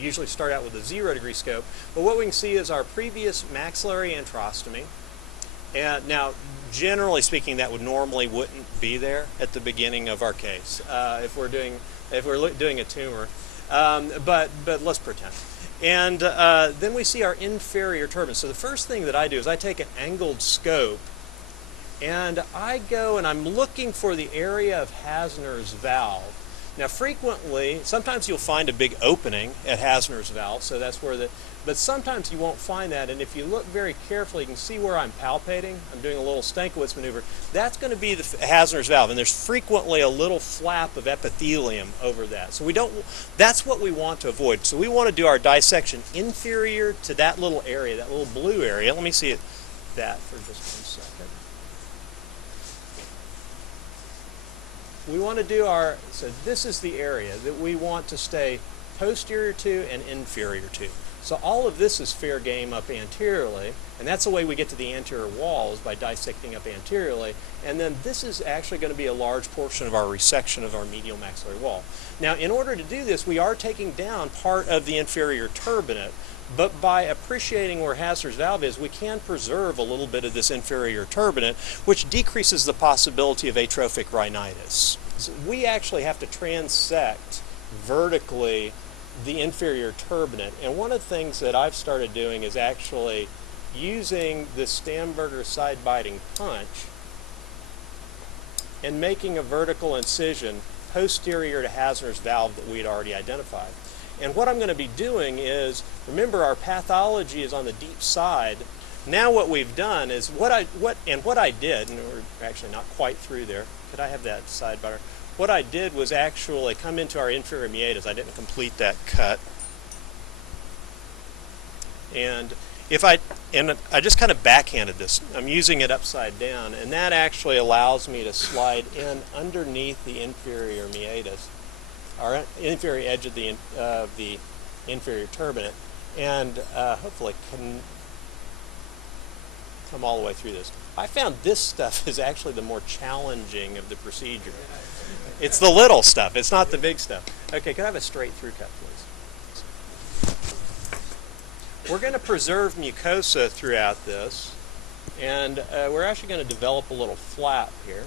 usually start out with a 0-degree scope. But what we can see is our previous maxillary antrostomy. And now, generally speaking, that wouldn't be there at the beginning of our case if we're doing a tumor. But let's pretend. And then we see our inferior turbinate. So the first thing that I do is I take an angled scope, and I go and I'm looking for the area of Hasner's valve. Now, frequently, sometimes you'll find a big opening at Hasner's valve, so that's where but sometimes you won't find that, and if you look very carefully, you can see where I'm palpating. I'm doing a little Stankiewicz maneuver. That's going to be the Hasner's valve, and there's frequently a little flap of epithelium over that. So that's what we want to avoid. So we want to do our dissection inferior to that little area, that little blue area. Let me see that for just 1 second. We want to do so this is the area that we want to stay posterior to and inferior to. So all of this is fair game up anteriorly, and that's the way we get to the anterior wall, is by dissecting up anteriorly. And then this is actually going to be a large portion of our resection of our medial maxillary wall. Now, in order to do this, we are taking down part of the inferior turbinate, but by appreciating where Hasner's valve is, we can preserve a little bit of this inferior turbinate, which decreases the possibility of atrophic rhinitis. So we actually have to transect vertically the inferior turbinate, and one of the things that I've started doing is actually using the Stamberger side-biting punch and making a vertical incision posterior to Hasner's valve that we had already identified. And what I'm going to be doing is, remember, our pathology is on the deep side. Now what we've done is what I did, and we're actually not quite through there. Could I have that side butter? What I did was actually come into our inferior meatus. I didn't complete that cut. And I just kind of backhanded this. I'm using it upside down, and that actually allows me to slide in underneath the inferior meatus, our inferior edge of the inferior turbinate, and hopefully can come all the way through this. I found this stuff is actually the more challenging of the procedure. It's the little stuff. It's not the big stuff. Okay, could I have a straight through cut, please? We're going to preserve mucosa throughout this, and we're actually going to develop a little flap here.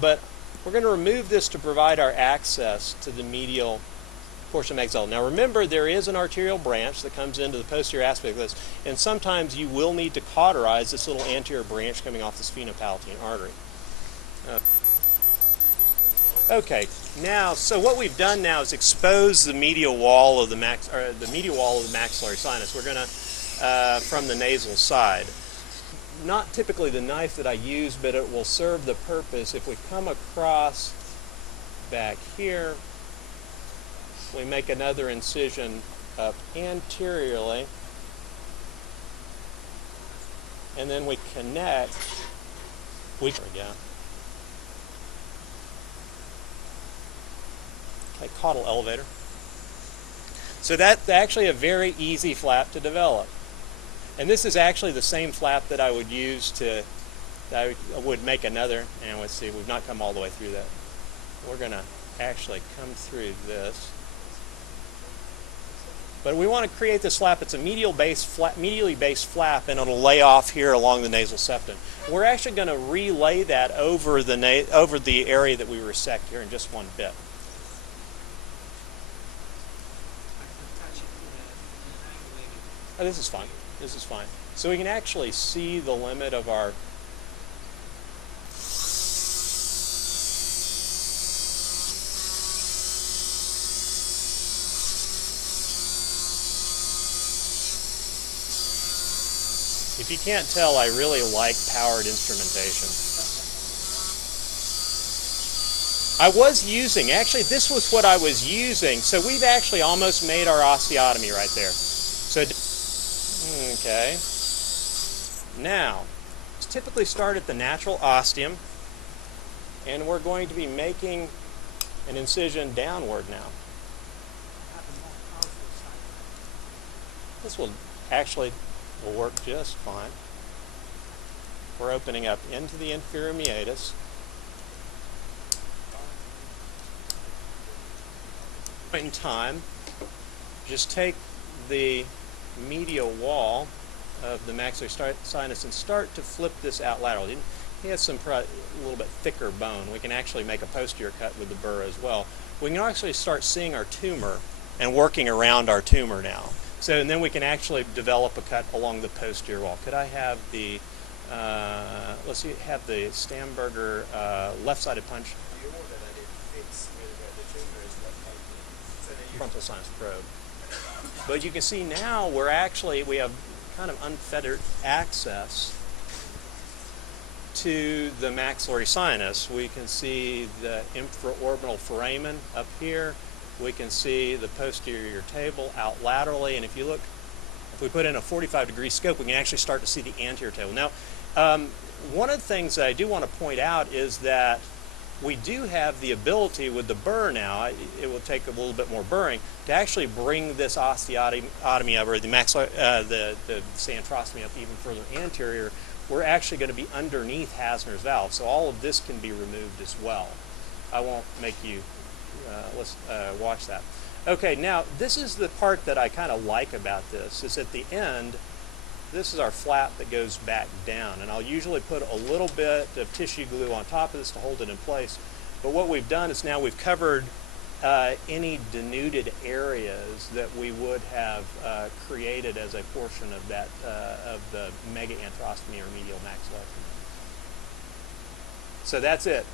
But we're going to remove this to provide our access to the medial portion of the maxilla. Now remember, there is an arterial branch that comes into the posterior aspect of this, and sometimes you will need to cauterize this little anterior branch coming off the sphenopalatine artery. Okay, now, so what we've done now is expose the medial wall of the maxillary sinus. We're going to, from the nasal side. Not typically the knife that I use, but it will serve the purpose. If we come across back here, we make another incision up anteriorly, and then we connect. There we go. Okay, caudal elevator. So that's actually a very easy flap to develop. And this is actually the same flap that I would use that I would make another, and let's see, we've not come all the way through that. We're going to actually come through this. But we want to create this flap. It's a medially based flap, and it'll lay off here along the nasal septum. We're actually going to relay that over the area that we resect here in just one bit. Oh, this is fine. This is fine. So we can actually see the limit of our If you can't tell, I really like powered instrumentation. I was using, actually this was what I was using, so we've actually almost made our osteotomy right there. So, okay. Now, let's typically start at the natural ostium, and we're going to be making an incision downward now. This will work just fine. We're opening up into the inferior meatus. Point in time, just take the medial wall of the maxillary sinus and start to flip this out laterally. He has some a little bit thicker bone. We can actually make a posterior cut with the burr as well. We can actually start seeing our tumor and working around our tumor now. So, and then we can actually develop a cut along the posterior wall. Could I have the, let's see, have the Stamberger left-sided punch? You order that it fits where the tumor is located. So that you Frontal sinus probe. But you can see now we have kind of unfettered access to the maxillary sinus. We can see the infraorbital foramen up here. We can see the posterior table out laterally, and if you look, if we put in a 45-degree scope, we can actually start to see the anterior table. Now, one of the things that I do want to point out is that we do have the ability with the burr now, it will take a little bit more burring, to actually bring this osteotomy up, or the antrostomy up even further anterior. We're actually going to be underneath Hasner's valve, so all of this can be removed as well. I won't make you let's watch that. Okay, now this is the part that I kind of like about this, is at the end, this is our flap that goes back down, and I'll usually put a little bit of tissue glue on top of this to hold it in place. But what we've done is now we've covered any denuded areas that we would have created as a portion of that of the mega antrostomy or medial maxillectomy. So that's it.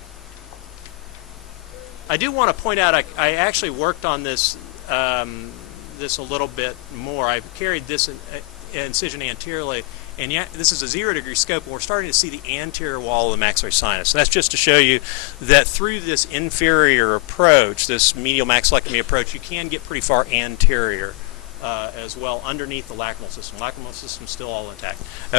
I do want to point out I actually worked on this this a little bit more. I've carried this incision anteriorly, and yet this is a 0-degree scope, and we're starting to see the anterior wall of the maxillary sinus. So that's just to show you that through this inferior approach, this medial maxillectomy approach, you can get pretty far anterior as well underneath the lacrimal system. Lacrimal system is still all intact. Okay.